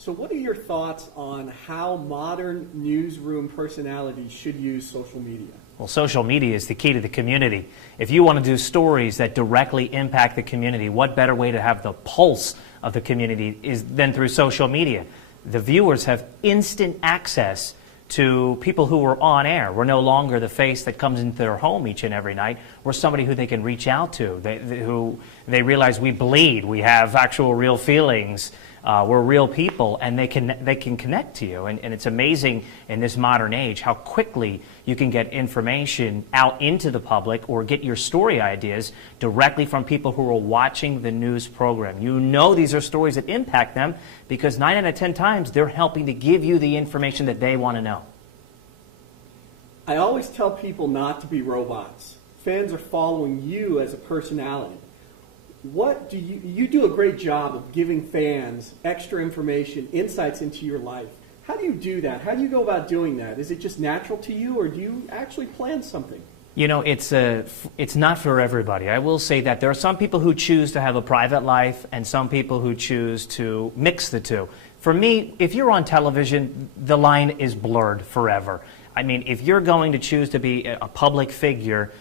So what are your thoughts on how modern newsroom personalities should use social media? Well, social media is the key to the community. If you want to do stories that directly impact the community, what better way to have the pulse of the community than through social media? The viewers have instant access to people who are on air. We're no longer the face that comes into their home each and every night. We're somebody who they can reach out to, who they realize we bleed, we have actual real feelings, we're real people, and they can connect to you. And it's amazing in this modern age how quickly you can get information out into the public or get your story ideas directly from people who are watching the news program. You know these are stories that impact them because 9 out of 10 times they're helping to give you the information that they want to know. I always tell people not to be robots. Fans are following you as a personality. What do you do a great job of giving fans extra information, insights into your life. How do you do that? How do you go about doing that? Is it just natural to you, or do you actually plan something? You know, it's not for everybody. I will say that there are some people who choose to have a private life and some people who choose to mix the two. For me, if you're on television, the line is blurred forever. I mean, if you're going to choose to be a public figure,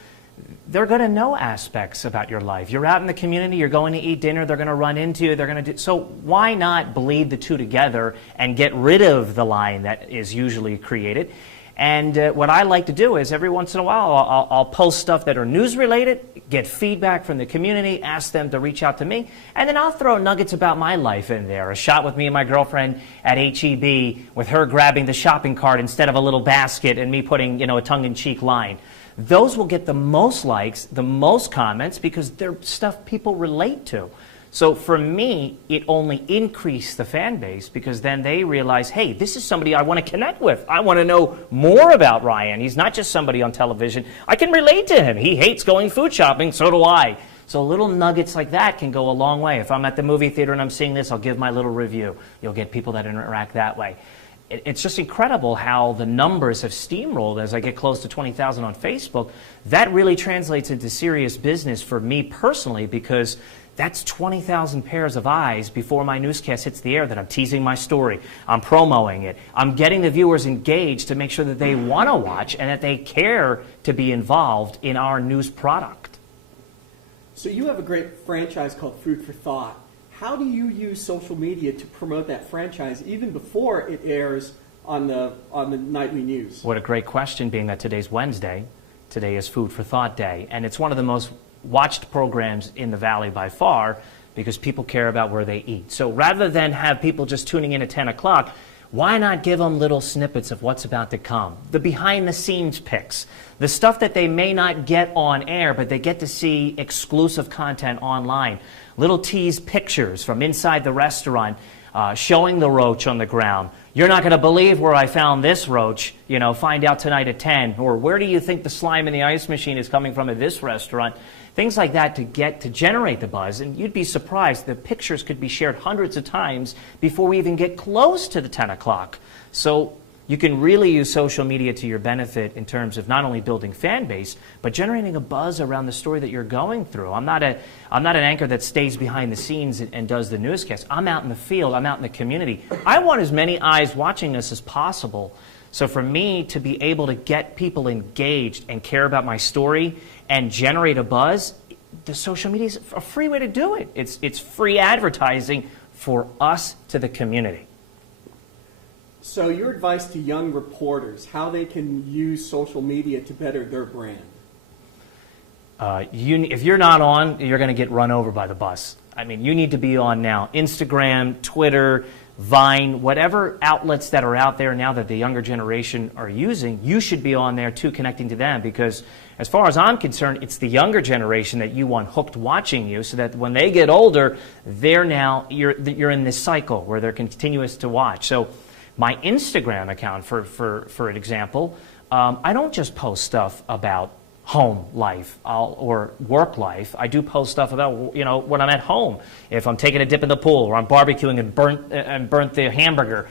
they're going to know aspects about your life. You're out in the community, you're going to eat dinner, they're going to run into you, they're going to do... So why not bleed the two together and get rid of the line that is usually created? And what I like to do is every once in a while I'll post stuff that are news related, get feedback from the community, ask them to reach out to me, and then I'll throw nuggets about my life in there. A shot with me and my girlfriend at HEB with her grabbing the shopping cart instead of a little basket and me putting, a tongue-in-cheek line. Those will get the most likes, the most comments, because they're stuff people relate to. So for me, it only increased the fan base because then they realize, hey, this is somebody I want to connect with. I want to know more about Ryan. He's not just somebody on television. I can relate to him. He hates going food shopping, so do I. So little nuggets like that can go a long way. If I'm at the movie theater and I'm seeing this, I'll give my little review. You'll get people that interact that way. It's just incredible how the numbers have steamrolled as I get close to 20,000 on Facebook. That really translates into serious business for me personally because that's 20,000 pairs of eyes before my newscast hits the air that I'm teasing my story, I'm promoting it, I'm getting the viewers engaged to make sure that they want to watch and that they care to be involved in our news product. So you have a great franchise called Food for Thought. How do you use social media to promote that franchise even before it airs on the nightly news? What a great question, being that today's Wednesday. Today is Food for Thought Day, and it's one of the most watched programs in the Valley by far because people care about where they eat. So rather than have people just tuning in at 10 o'clock, why not give them little snippets of what's about to come? The behind-the-scenes pics, the stuff that they may not get on air, but they get to see exclusive content online. Little tease pictures from inside the restaurant, showing the roach on the ground. You're not going to believe where I found this roach, find out tonight at 10. Or where do you think the slime in the ice machine is coming from at this restaurant? Things like that to generate the buzz. And you'd be surprised, the pictures could be shared hundreds of times before we even get close to the 10 o'clock. So you can really use social media to your benefit in terms of not only building fan base, but generating a buzz around the story that you're going through. I'm not an anchor that stays behind the scenes and does the newscast. I'm out in the field. I'm out in the community. I want as many eyes watching this as possible. So for me to be able to get people engaged and care about my story and generate a buzz, the social media is a free way to do it. It's free advertising for us to the community. So your advice to young reporters, how they can use social media to better their brand? If you're not on, you're going to get run over by the bus. I mean, you need to be on now. Instagram, Twitter, Vine, whatever outlets that are out there now that the younger generation are using, you should be on there too, connecting to them, because as far as I'm concerned, it's the younger generation that you want hooked watching you, so that when they get older, you're in this cycle where they're continuous to watch. So my Instagram account, for an example, I don't just post stuff about home life or work life. I do post stuff about when I'm at home, if I'm taking a dip in the pool or I'm barbecuing and burnt the hamburger.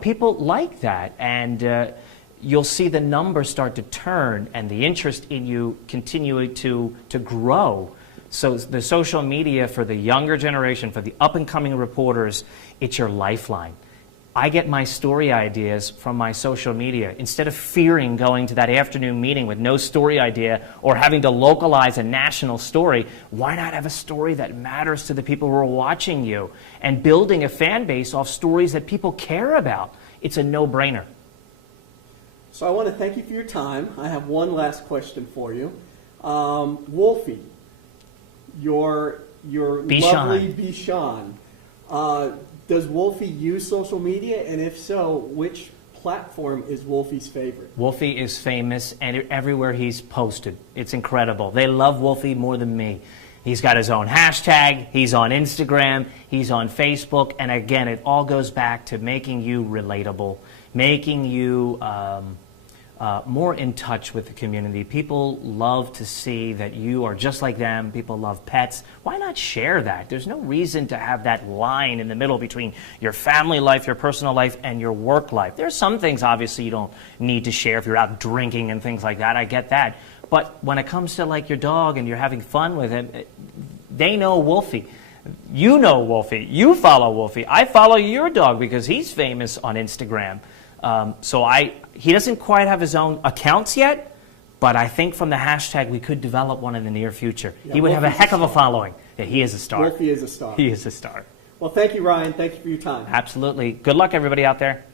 People like that, and you'll see the numbers start to turn and the interest in you continue to grow. So the social media for the younger generation, for the up and coming reporters, it's your lifeline. I get my story ideas from my social media. Instead of fearing going to that afternoon meeting with no story idea or having to localize a national story, why not have a story that matters to the people who are watching you and building a fan base off stories that people care about? It's a no-brainer. So I want to thank you for your time. I have one last question for you. Wolfie, your lovely Bichon, does Wolfie use social media? And if so, which platform is Wolfie's favorite? Wolfie is famous and everywhere he's posted. It's incredible. They love Wolfie more than me. He's got his own hashtag, he's on Instagram, he's on Facebook, and again, it all goes back to making you relatable, making you more in touch with the community. People love to see that you are just like them. People love pets. Why not share that? There's no reason to have that line in the middle between your family life, your personal life, and your work life. There's some things, obviously, you don't need to share if you're out drinking and things like that. I get that. But when it comes to like your dog and you're having fun with him, they know Wolfie. You know Wolfie. You follow Wolfie. I follow your dog because he's famous on Instagram. He doesn't quite have his own accounts yet, but I think from the hashtag we could develop one in the near future. Yeah, he would have a heck of a following. Yeah, he is a star. Wolfie is a star. He is a star. Well, thank you, Ryan. Thank you for your time. Absolutely. Good luck, everybody out there.